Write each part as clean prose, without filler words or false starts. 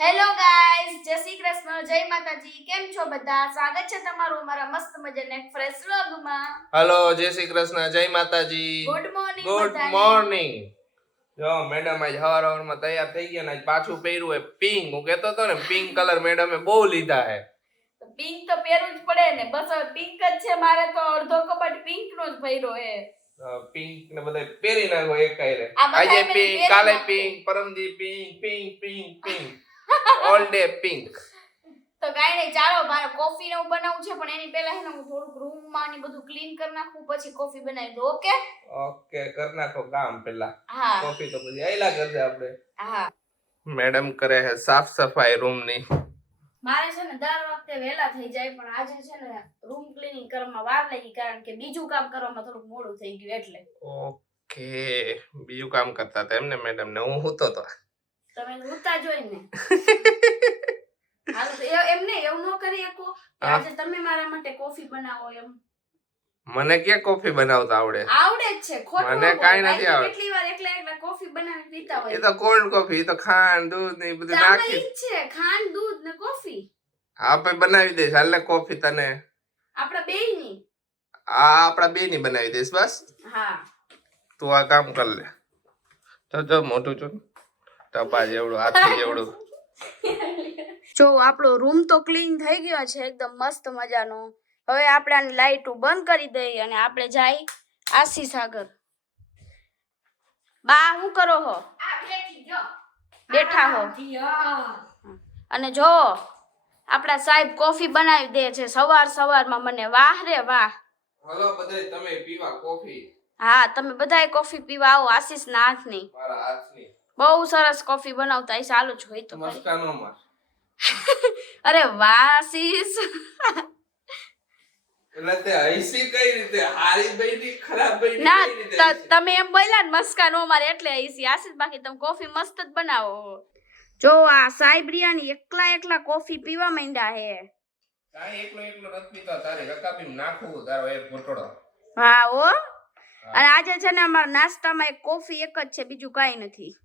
Hello guys, જય શ્રી કૃષ્ણ, જય માતાજી. કેમ છો બધા? સ્વાગત છે તમારું અમારા મસ્ત મજાના ફ્રેશ વ્લોગમાં. હેલો, જય શ્રી કૃષ્ણ, જય માતાજી. Good morning. Good morning. જો મેડમ આજ હવારમાં તૈયાર થઈ ગયા ને આજ પાછું પહેર્યું હે પિંક. હું કહેતો હતો ને પિંક કલર મેડમે બહુ લીધા હે. પિંક તો પહેરવું જ પડે ને. બસ હવે પિંક જ છે. મારે તો અડધો કપડ પિંક નો જ પહેર્યો હે. પિંક ને બધા પહેરી નાખો એક કાયરે. આ બધા આજે મેં પિંક, પહેરી કાલે નાખો. પિંક, પરમદી pink, pink pink pink. All day pink. તો કાઈ નહીં, ચાલો મારે કોફી ને હું બનાવું છે, પણ એની પહેલા હે ને હું થોડુંક રૂમ માં ને બધું ક્લીન કરી નાખું, પછી કોફી બનાવી દઉં. ઓકે ઓકે, કર નાખો કામ પેલા. હા કોફી તો પછી આયલા કરજે આપણે. હા. મેડમ કરે હે સાફ સફાઈ રૂમ ની. મારે છે ને દર વખતે વહેલા થઈ જાય, પણ આજે છે ને રૂમ ક્લીનિંગ કરવામાં વાર લાગી, કારણ કે બીજું કામ કરવામાં થોડુંક મોડું થઈ ગયું એટલે. ઓકે, બીજું કામ કરતા હતા એમને મેડમ ને હું સૂતો તો. તમે ઉતા જોઈ ને. હાલો તો એમ નહીં, એવું ન કરી શકો કે હા. આજે તમે મારા માટે કોફી બનાવો એમ. મને ક્યાં કોફી બનાવતા આવડે? આવડે જ છે, ખોટું મને ન બોલો. કાંઈ નથી ભાઈ તો આવડતું. કેટલી વાર એકલા એકલા કોફી બનાવી પીતા એ હોય. તો કોલ્ડ કોફી, એ તો ખાંડ દૂધ ને એ બધું તો આમાં નાખી. ઈ જ છે, ખાંડ દૂધ ને કોફી. આપણે બનાવી દઈશ. હાલ ને કોફી તને આપણા બેયની. આપણા બે ની બનાવી દઈશ. બસ હા તું આ કામ કર લે. તો મોટું છો ટપા જેવડું, હાથી જેવડું. જો આપણો રૂમ તો ક્લીન થઈ ગયો છે એકદમ મસ્ત મજાનો. હવે આપણે આની લાઈટો બંધ કરી દઈએ અને આપણે જાય આશીષ આગળ. બા શું કરો હો? બેઠા હો. અને જો આપણા સાહેબ કોફી બનાવી દે છે સવાર સવારમાં મને. વાહ રે વાહ. હલો બધાય, તમે પીવા કોફી? હા, તમે બધાય કોફી પીવા આવો આશીષના હાથની. મારા હાથની બહુ સરસ કોફી બનાવતા હશે. ચાલુ જ હોય તો ખરી. મસ્કાનો માં. અરે વાહ આશીષ. એટલે તે હૈસી કઈ રીતે? હારી બઈની ખરાબ બઈની ના કઈ રીતે હૈસી? તમે એમ બોલ્યા ને મસ્કા નો મારે એટલે હૈસી. આશીષ બાકી તમે કોફી મસ્ત જ બનાવો. જો આ સાહેબરિયાની એકલા એકલા કોફી પીવા માંડ્યા હે. કાંઈ એકલો એકલો નથી પીતો. તારે રકાબી નાખવું તારો એક ઘોટડો. હા ઓ. અને આજે છે ને અમારા નાસ્તામાં એક કોફી એક જ છે, બીજું કાંઈ નથી.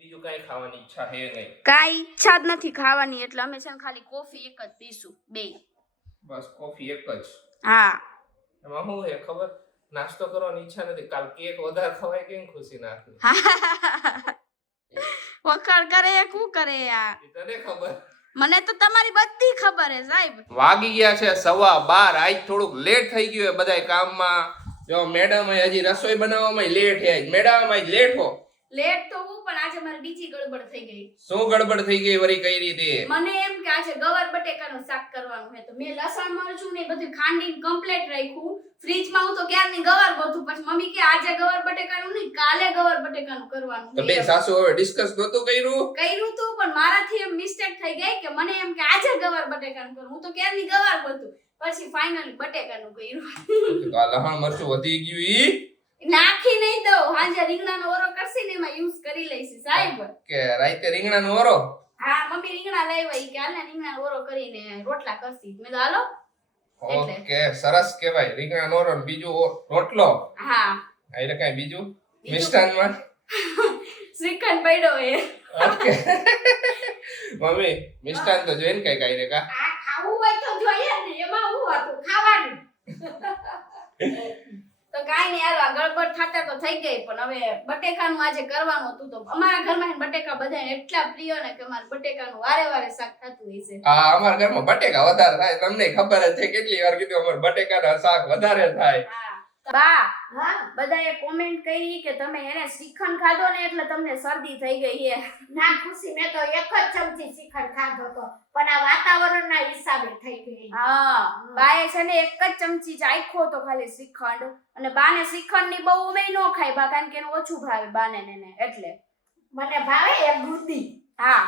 બીજું કાંઈ ખાવાની ઈચ્છા હે નહીં. કાંઈ ઈચ્છા જ નથી ખાવાની, એટલે અમે છે ને ખાલી કોફી એક જ પીશું બે. બસ કોફી એક જ. હા એમાં શું હે ખબર? નાસ્તો કરવાની ઈચ્છા નથી. કાલ કેક વધારે ખવાય કેમ ખુશી નાખી. વખાણ કરે શું કરે યાર. એ તને ખબર? મને તો તમારી બધી ખબર હે સાહેબ. વાગી ગયા છે 12:15. આજ થોડુંક લેટ થઈ ગયું હે બધાય કામમાં. જો મેડમ હજી રસોઈ બનાવવામાં લેટ હે. મેડમ આજ લેટ હો. લેટ તો હું, પણ આજે મારી બીજી ગડબડ થઈ ગઈ. શું ગડબડ થઈ ગઈ વરી કઈ રીતે? મને એમ કે આજે ગવાર બટેકાનું શાક કરવાનું હે, તો મેં લસણ મરચું ને બધું ખાંડીને કમ્પ્લીટ રાખ્યું ફ્રીજમાં. હું તો ક્યારની ગવાર બધું, પછી મમ્મી કે આજે ગવાર બટેકાનું નહીં, કાલે ગવાર બટેકાનું કરવાનું. તો બે સાસુ હવે ડિસ્કસ નહોતું કર્યું? કર્યું તું, પણ મારાથી એમ મિસ્ટેક થઈ ગઈ કે મને એમ કે આજે ગવાર બટેકાનું કરું. હું તો ક્યારની ગવાર બધું, પછી ફાઇનલી બટેકાનું કર્યું. તો આ લહણ મરચું વધી ગયું ઈ નાખી નહીં દઉં. હાજે રીંગણાનો ઓરો કરશી ને એમાં યુઝ કરી લઈશી સાહેબ. કે રાતે રીંગણાનો ઓરો? હા, મમ્મી રીંગણા લાવ્યા ઈ કે હાલ ને રીંગણાનો ઓરો કરીને રોટલા કરશી. મેં તો હાલો. ઓકે, સરસ કહેવાય. રીંગણાનો ઓરો ને બીજું રોટલો. હા, એટલે કઈ બીજું મિષ્ટાનમાં? શ્રીખંડ પડ્યો હે. ઓકે. મમ્મી મિષ્ટાન તો જોઈને કઈ કાઈ રે કા? આ ખાવું હોય તો જોઈએ ને, એમાં હું હતું ખાવાનું. તો કાઈ નહીં, હાલો આ ગડબડ થાતા તો થઈ ગઈ, પણ હવે બટેકાનું આજે કરવાનું હતું. તો અમારા ઘરમાં બટેકા બધાને એટલા પ્રિય ને કે અમારે બટેકાનું વારે વારે શાક થતું હશે. આ અમારા ઘરમાં બટેકા વધારે થાય. તમને ખબર જ છે કેટલી વાર કીધું અમાર બટેકાના શાક વધારે થાય. બા, હા, બધાએ કોમેન્ટ કરી કે તમે એને શ્રીખંડ ખાધો ને એટલે તમને શરદી થઈ ગઈ છે. ના ખુશી, મેં તો એક જ ચમચી શ્રીખંડ ખાધો તો, પણ આ વાતાવરણના હિસાબે થઈ ગઈ. હા, બાએ છે ને એક જ ચમચી ચાખ્યો તો ખાલી શ્રીખંડ. અને બાને શ્રીખંડની બહુ ઉમેય નો ખાય બા, કારણ કે એનું ઓછું ભાવે બાને ને એટલે. મને ભાવે એ ગુંદી. હા,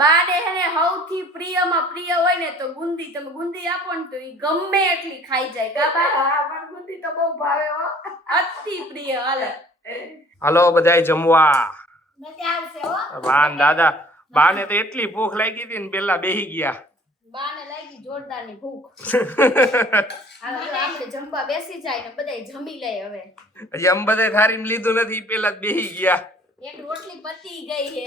બાને એને સૌથી પ્રિયમાં પ્રિય હોય ને તો ગુંદી. તમે ગુંદી આપો ને તો ઈ ગમે એટલી ખાઈ જાય. કા બા? હા, મને ગુંદી તો બહુ ભાવે હો. અતિ પ્રિય. હાલે હાલો બધાય જમવા. મજા આવશે હો. બાન દાદા, બાને તો એટલી ભૂખ લાગી હતી ને પેલા બેહી ગયા. બાને લાગી જોરદારની ભૂખ. હાલો તો આપણે જમવા બેસી જાય ને બધાય જમી લે હવે. હજી આમ બધાય થારીમાં લીધું નથી, પેલા જ બેહી ગયા. એક રોટલી પતી ગઈ છે.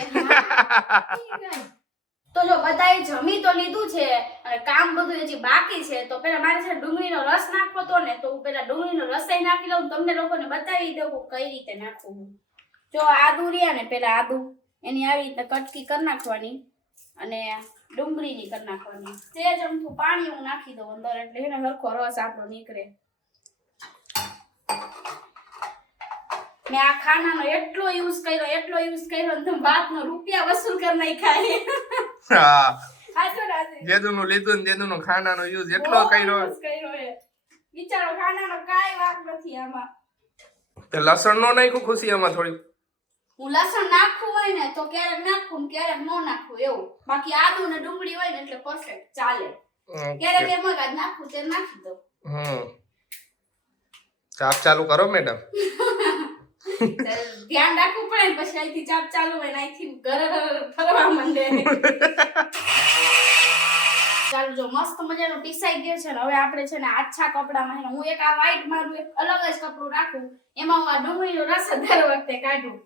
તો જો બધાએ જમી તો લીધું છે અને કામ બધું હજી બાકી છે. તો પેલા મારે છે ડુંગળીનો રસ નાખવો તો ને, તો હું પેલા ડુંગળીનો રસાઈ નાખી લઉં, તમને લોકોને બતાવી દઉં કઈ રીતે નાખવું. જો આદુ રહ્યા ને, પેલા આદુ એની આવી રીતે કટકી કરી નાખવાની અને ડુંગળીની કરી નાખવાની. સેજ અમથું પાણી હું નાખી દઉં અંદર, એટલે એને હરખો રસ આપણો નીકળે. મેં આ ખાનાનો એટલો યુઝ કર્યો ને તમે વાતનો રૂપિયા વસૂલ કરી નાખ્યા. હા હાચો રાજી. જેદુનું લીધું ને જેદુનું ખાનાનો યુઝ એટલો કર્યો. વિચારો ખાનાનો કાઈ વાત નથી આમાં. તે લસણ નો નાખ્યું ખુશી આમાં થોડી? હું લસણ નાખવું હોય ને તો ક્યારેક નાખું ને ક્યારેક ન નાખું એવું. બાકી આદુ ને ડુંગળી હોય ને એટલે પરફેક્ટ ચાલે. ક્યારેક એમ જ નાખું તે નાખી દઉં. ચાપ ચાલુ કરો મેડમ. ધ્યાન રાખવું પડે ને, પછી અહીંથી ચાપ ચાલુ હોય ને અહીંથી ઘર ફરવા માંડે. ચાલો જો મસ્ત મજાનું પીસાઈ ગયો છે ને. હવે આપણે છે ને આછા કપડામાં હું એક આ વ્હાઈટ મારું એક અલગ જ કપડું રાખું, એમાં હું આ ડુંગળીનો રસ દર વખતે કાઢું.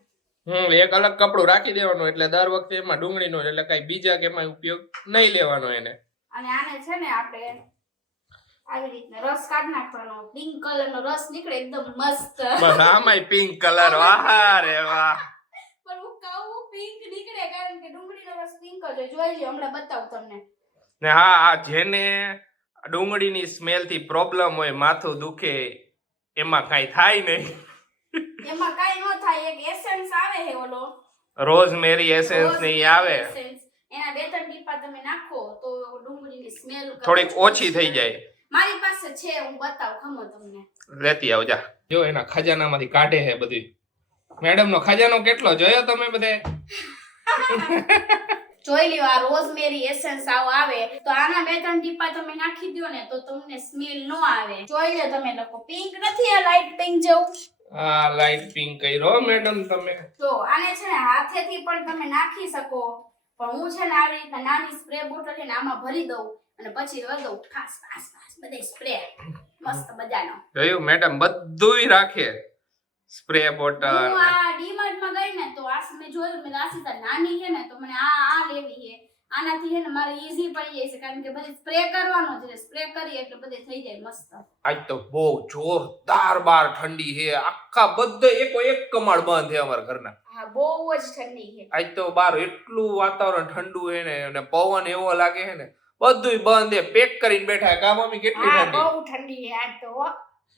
એક અલગ કપડું રાખી દેવાનું, એટલે દર વખતે એમાં ડુંગળીનો એટલે કઈ બીજા કે એમાં ઉપયોગ નહીં લેવાનો એને. અને આને છે ને આપણે આવી રીતે રસ કાઢી નાખવાનો. પિંક કલરનો રસ નીકળે એકદમ મસ્ત. બસ આમાંય પિંક કલર. વાહ રે વાહ. પણ હું કહું પિંક નીકળે કારણ કે ડુંગળીનો રસ પિંક જ હોય. જોઈ લ્યો, હમણાં બતાવું તમને. ને હા, જેને ડુંગળીની સ્મેલ થી પ્રોબ્લેમ હોય, માથું દુખે, એમાં કઈ થાય નહીં. એમાં કાઈ ન થાય. એક એસેન્સ આવે છે ઓલો રોઝમેરી એસેન્સ ને ઈ આવે, એના 2-3 ટીપા તમે નાખો તો ડુંગળીની સ્મેલ થોડીક ઓછી થઈ જાય. મારી પાસે છે, હું બતાવું ખમો તમને. લેતી આવજા. જો એના ખજાનામાંથી કાઢે છે બધું. મેડમ નો ખજાનો કેટલો જોયો તમે બધે? જોઈ લ્યો, આ રોઝમેરી એસેન્સ આવો આવે તો આના 2-3 ટીપા તમે નાખી દો ને તો તમને સ્મેલ નો આવે. જોઈ લ્યો તમે લોકો, પિંક નથી આ લાઈટ પિંક જેવું? આ લાઈટ પિંક કર્યો મેડમ તમે. તો આને છે ને હાથેથી પણ તમે નાખી શકો, પણ હું છે ને આવી રીતે નાની સ્પ્રે બોટલ છે ને આમાં ભરી દઉં અને પછી લગાવું ખાસ ખાસ ખાસ બધે સ્પ્રે મસ્ત મજાનો. જોયું મેડમ બધુંય રાખે સ્પ્રે બોટલ. હું આ ડીમાર્ટ માં ગઈ ને તો આ મેં જોયું, મેં આશિતા નાની છે ને તો મને આ લેવી છે. આનાથી છે ને મારે ઈઝી પડી જાય છે કારણ કે બધી સ્પ્રે કરવાનો છે. સ્પ્રે કરી એટલે બધે થઈ જાય મસ્ત. આજ તો બહુ જોરદાર બાર ઠંડી છે. આખા બધે એકો એક કમાડ બંધ છે અમારા ઘરના. હા, બહુ જ ઠંડી છે આજ તો બાર એટલું વાતાવરણ ઠંડુ છે ને, અને પવન એવો લાગે છે ને, બધુંય બંધ છે. પેક કરીને બેઠા. કા મમ્મી કેટલી હા, ઠંડી? બહુ ઠંડી છે આજ તો.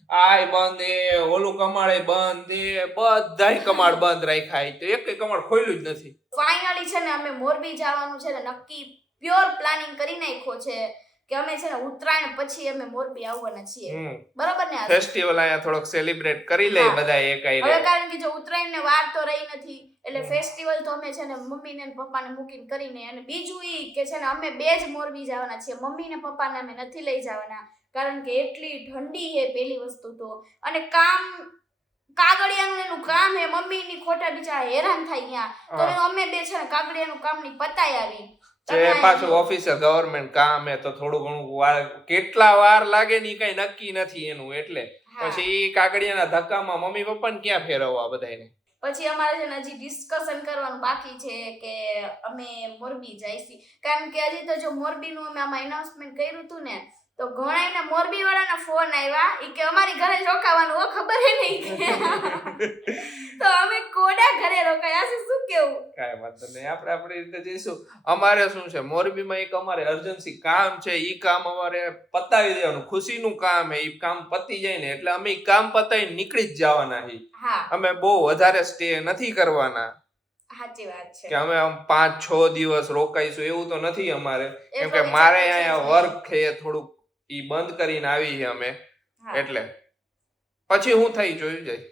આય બંધ છે, ઓલું કમાડે બંધ છે, બધાય કમાડ બંધ રાખ્યા. તો એક કમાડ ખોલ્યું જ નથી. ફાઇનલી છે ને અમે મોરબી જવાનું છે ને નક્કી પ્યોર પ્લાનિંગ કરી નાખ્યો છે કે અમે છે ને ઉત્તરાયણ પછી અમે મોરબી આવવાના છીએ. બરાબર ને? ફેસ્ટિવલ આયા થોડોક સેલિબ્રેટ કરી લે બધા એકાઈ હવે કારણ કે જો ઉત્તરાયણ ને વાર તો રહી નથી એટલે ફેસ્ટિવલ તો અમે છે ને મમ્મી ને પપ્પાને મૂકીને કરીને. અને બીજું ઈ કે છે ને અમે બે જ મોરબી જવાના છીએ. મમ્મી ને પપ્પાને અમે નથી લઈ જવાના કારણ કે એટલી ઠંડી છે પેલી વસ્તુ તો, અને કામ કાગળિયાનું એનું કામ હે. મમ્મી ની ખોટા બિચારા હેરાન થાય ત્યાં, તો અમે બે છે ને કાગળિયાનું કામ ની પતાઈ આવી. જે પાછું ઓફિસિયલ ગવર્નમેન્ટ કામ હે તો થોડું ઘણું કેટલા વાર લાગે ને કઈ નક્કી નથી એનું. એટલે પછી કાગળિયાના ધક્કામાં મમ્મી પપ્પાને ક્યાં ફેરવવા બધાને. પછી અમારે છે ને હજી ડિસ્કશન કરવાનું બાકી છે કે અમે મોરબી જઈશી કારણ કે હજી તો જો મોરબીનું અમે આમાં એનાઉન્સમેન્ટ કર્યું હતું ને તો ઘણા મોરબી વાળાના ફોન આવ્યા ઈ કે અમારી ઘરે રોકાવાનું હો, ખબર હે નહીં. તો અમે કોડા ઘરે રોકાયા છે. શું કેવું? કાઈ વાંધો નહીં, આપણે આપણી રીતે જઈશું. અમારે શું છે, મોરબીમાં એક અમારે અર્જન્સી કામ છે, ઈ કામ અમારે પતાવી દેવાનું. ખુશીનું કામ હે, ઈ કામ પતી જાય ને એટલે અમે ઈ કામ પતાવીને નીકળી જ જવાના હી. અમે બહુ વધારે સ્ટે નથી કરવાના. સાચી વાત છે કે અમે 5-6 દિવસ રોકાઈશું એવું તો નથી અમારે, કેમ કે મારે અહીંયા વર્ક છે થોડુંક, ઈ બંધ કરીને આવી છે અમે. એટલે પછી હું થઈ જોઈ જાય.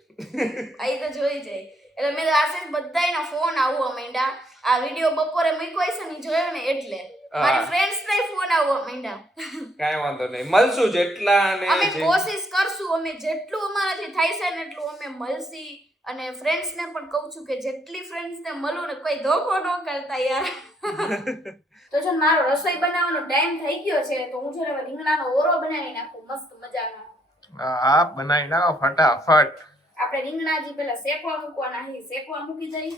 આઈ તો જોઈ જાય. એટલે મેં આશિષ બધાયના ફોન આવવા માંડ્યા. આ વિડિયો બપોરે મૂક્યો છે ને જોયો ને એટલે મારી ફ્રેન્ડ્સ ને ફોન આવવા માંડ્યા. કાઈ વાંધો નહીં, મળશું જેટલા અને અમે કોશિશ કરશું, અમે જેટલું અમારાથી થાય છે ને એટલું અમે મળશી. અને ફ્રેન્ડ્સ ને પણ કહું છું કે જેટલી ફ્રેન્ડ્સ ને મળું ને કોઈ ધોકો ન કરતા યાર. તો જો મારો રસોઈ બનાવવાનો ટાઈમ થઈ ગયો છે તો હું છે ને રીંગણાનો ઓરો બનાવી નાખું મસ્ત મજાનો. હા, બનાવી નાખો ફટાફટ. આપણે રીંગણા જે પેલા શેકવા મૂકવાના છે, શેકવા મૂકી દઈ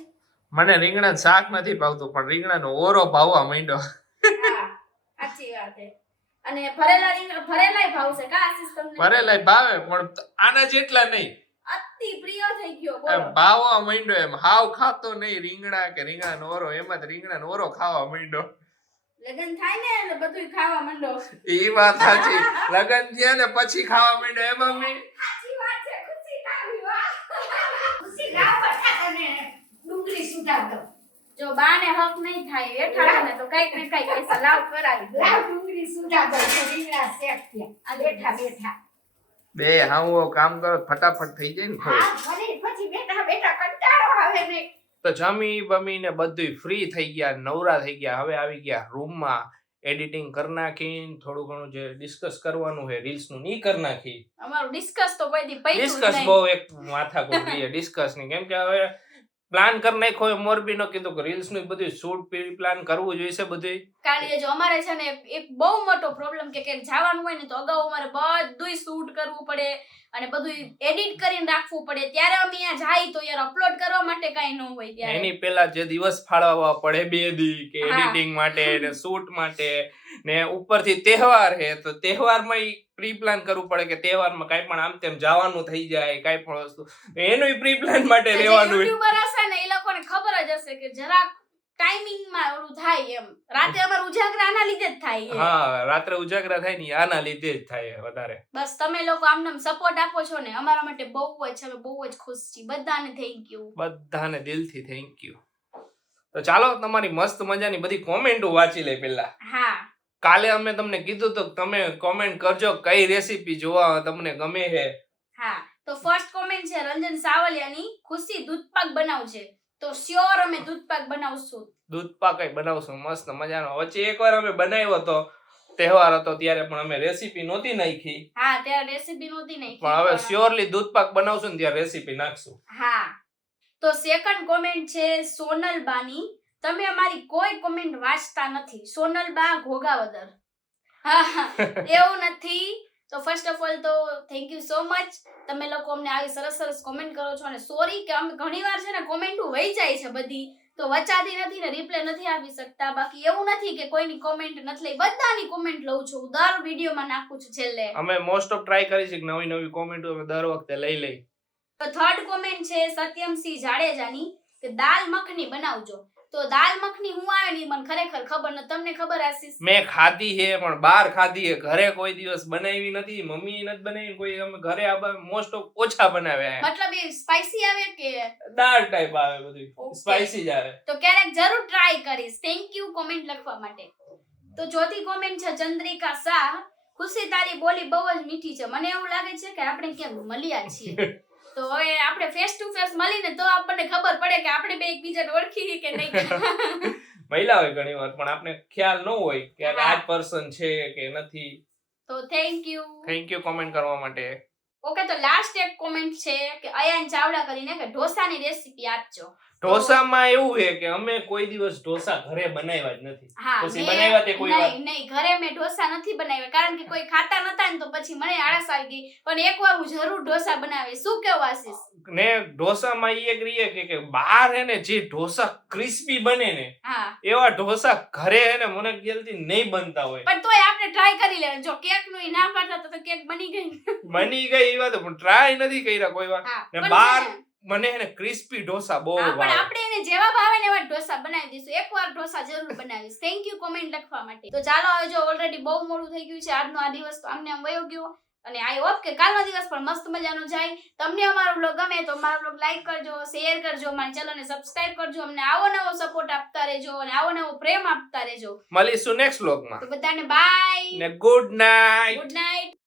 મને રીંગણા શાક નથી ભાવતું પણ રીંગણાનો ઓરો ભાવવા માંડ્યો. હા સાચી વાત છે. અને ભરેલા રીંગણા ભરેલાય ભાવશે કા આશીષ તમને? ભરેલાય ભાવે પણ આના જેટલા નહીં. અતિ પ્રિય થઈ ગયો બોલો. ભાવવા માંડ્યો એમ હાવ ખાતો નહીં રીંગણા કે રીંગણાનો ઓરો એમાં જ રીંગણાનો ઓરો ખાવા માંડ્યો. લગન થાય ને એટલે બધું ખાવા માંડો. ઈ વાત સાચી. લગન થયા ને પછી ખાવા માંડ્યો એમ મમ્મી. સાચી વાત છે ખુશી ખાવી વાહ ખુશી લાવ બટાકાને ડુંગળી સુધાર દો જો બાને હક નહીં થાય એઠા ને તો કઈક ને કઈક પૈસા લાવ કરાવી દો. લાવ ડુંગળી સુધાર દો તો રીંગણા શેક થયા આ બેઠા બેઠા બે હાવો કામ કરો ફટાફટ થઈ જાય ને ખોય. હા ભલે પછી બેઠા બેઠા કંટાળો આવે ને તો જમી બમીને બધું ફ્રી થઈ ગયા નવરા થઈ ગયા હવે આવી ગયા રૂમમાં એડિટિંગ કરી નાખીને થોડું ઘણું જે ડિસ્કસ કરવાનું છે રીલ્સ નું ઈ કરી નાખી. અમારું ડિસ્કસ તો કોઈ દી પૈતું જ ડિસ્કસ નહીં. બહુ એક માથાકૂટ રહી ડિસ્કસ ની કેમ કે હવે પ્લાન કરી નાખ્યો મોરબી નો કીધું કે રીલ્સ નું બધું શૂટ પ્લાન કરવું જોઈશે બધું. કારણ કે જો અમારે છે ને એક બહુ મોટો પ્રોબ્લેમ કે ક્યાંક જવાનું હોય ને તો અગાઉ અમારે બધુંય શૂટ કરવું પડે અને બધું એડિટ કરીને રાખવું પડે ત્યારે અમે અહીંયા જાય તો યાર અપલોડ કરવા માટે કાઈ ન હોય ત્યારે એની પેલા જે દિવસ ફાળવવા પડે 2 દી કે હા. એડિટિંગ માટે ને શૂટ માટે ને ઉપરથી તહેવાર છે તો તહેવારમાં પ્રી પ્લાન કરવું પડે કે તહેવારમાં કાઈ પણ આમ તેમ જવાનું થઈ જાય કાઈ પણ વસ્તુ એનું પ્રી પ્લાન માટે જે રહેવાનું હોય. યુટ્યુબર હશે ને એ લોકોને ખબર જ હશે કે જરાક ટાઈમિંગ માં ઓલું થાય એમ રાતે અમાર ઉજાગરા આના લીધે જ થાય છે. હા રાત્રે ઉજાગરા થાય ને આના લીધે જ થાય વધારે. બસ તમે લોકો આમને સપોર્ટ આપો છો ને અમારા માટે બહુ જ અમે બહુ જ ખુશ છીએ બધાને થેન્ક યુ. બધાને દિલથી થેન્ક યુ. તો ચાલો તમારી મસ્ત મજાની બધી કોમેન્ટો વાંચી લે પેલા. હા કાલે અમે તમને કીધું તો તમે કોમેન્ટ કરજો કઈ રેસીપી જોવા તમને ગમે છે. હા તો ફર્સ્ટ કોમેન્ટ છે રંજન સાવલિયાની ખુશી દૂધપાક બનાવજે તો શ્યોર અમે દૂધપાક બનાવશું. દૂધપાક બનાવશું મસ્ત મજાનો. વચ્ચે એકવાર અમે બનાવ્યો હતો તહેવાર હતો ત્યારે પણ અમે રેસીપી નહોતી નાખી હા ત્યારે રેસીપી નહોતી નાખી પણ હવે શ્યોરલી દૂધપાક બનાવશું ને ત્યારે રેસીપી નાખશું. હા તો સેકન્ડ કોમેન્ટ છે સોનલબાની તમે અમારી કોઈ કોમેન્ટ વાંચતા નથી સોનલબા ઘોઘાવદર. હા એવું નથી. તો ફર્સ્ટ ઓફ ઓલ તો થેન્ક યુ સો મચ તમે લોકો અમને આવી સરસ સરસ કોમેન્ટ કરો છો અને સોરી કે અમે ઘણીવાર છે ને કોમેન્ટો વહી જાય છે બધી તો વચાતી નથી ને રિપ્લે નથી આપી શકતા. બાકી એવું નથી કે કોઈની કોમેન્ટ નથી લઈ બધાની કોમેન્ટ લઉં છું દર વિડીયોમાં નાખું છું છેલ્લે. અમે મોસ્ટ ઓફ ટ્રાય કરી છે કે નવી નવી કોમેન્ટો અમે દર વખતે લઈ લઈ. તો થર્ડ કોમેન્ટ છે સત્યમસિંહ જાડેજાની કે દાલ મખની બનાવજો. તો દાલ મખની હું આવે ને મને ખરેખર ખબર ન તમને ખબર આશીષ? મેં ખાધી છે પણ બહાર ખાધી છે ઘરે કોઈ દિવસ બનાવી નથી મમ્મી નથી બનાવી કોઈ અમે ઘરે મોસ્ટ ઓફ ઓછા બનાવ્યા છે. મતલબ એ સ્પાઈસી આવે કે દાળ ટાઈપ આવે બધું Okay. સ્પાઈસી જ આવે. તો ક્યારેક જરૂર ટ્રાય કરીશ. થેન્ક યુ કોમેન્ટ લખવા માટે. તો ચોથી કોમેન્ટ છે ચંદ્રિકા શાહ ખુશી તારી બોલી બહુ જ મીઠી છે મને એવું લાગે છે કે આપણે કેમ મળ્યા છીએ. તો હવે આપણે ફેસ ટુ ફેસ મળીને તો આપણને ખબર પડે કે આપણે બે એકબીજાને ઓળખી કે નહીં. મહિલા હોય ઘણી વાર પણ આપણે ખ્યાલ ન હોય કે આ જ પર્સન છે કે નથી. તો થેન્ક યુ કોમેન્ટ કરવા માટે. ઓકે તો લાસ્ટ એક કોમેન્ટ છે કે અયાન ચાવડા કરીને કે ઢોસાની રેસીપી આપજો. ઢોસામાં એવું છે કે અમે કોઈ દિવસ ઢોસા ઘરે બનાવ્યા જ નથી. હા પછી બનાવ્યા તે કોઈ વાર? નહીં ઘરે મેં ઢોસા નથી બનાવ્યા કારણ કે કોઈ ખાતા નતા ને તો પછી મને આળસ આવી ગઈ પણ એકવાર હું જરૂર ઢોસા બનાવીશ. શું કેવું આશીષ? ને ઢોસામાં ઈ એક રીએ કે બહાર હે ને જે ઢોસા ક્રિસ્પી બને ને હા એવા ઢોસા ઘરે હે ને મને ખ્યાલથી નહીં બનતા હોય. પણ તોય આપણે ટ્રાય કરી લેવાનું. જો કેક નું ના પાડતા તો કેક બની ગઈ. બની ગઈ એ વાત પણ ટ્રાય નથી કર્યા કોઈ વાર. હા ને પણ બહાર છે ને, મને હે ને ક્રિસ્પી ઢોસા બહુ હા, પણ ભાવે. આપણે એને જેવા ભાવે ને એવા ઢોસા બનાવી દઈશું. એકવાર ઢોસા જરૂર બનાવીશ. થેન્ક યુ કોમેન્ટ લખવા માટે. તો ચાલો હવે જો ઓલરેડી બહુ મોડું થઈ ગયું છે આજનો આ દિવસ તો આમને આમ વયો ગયો અને આઈ હોપ કે કાલનો દિવસ પણ મસ્ત મજાનો જાય. તમને અમારો બ્લોગ ગમે તો અમારો બ્લોગ લાઈક કરજો શેર કરજો અમારી ચેનલને સબસ્ક્રાઇબ કરજો અમને આવો નવો સપોર્ટ આપતા રહેજો અને આવો નવો પ્રેમ આપતા રહેજો. મળીશું નેક્સ્ટ વ્લોગમાં. તો બધાને બાય ને ગુડ નાઈટ. Good night.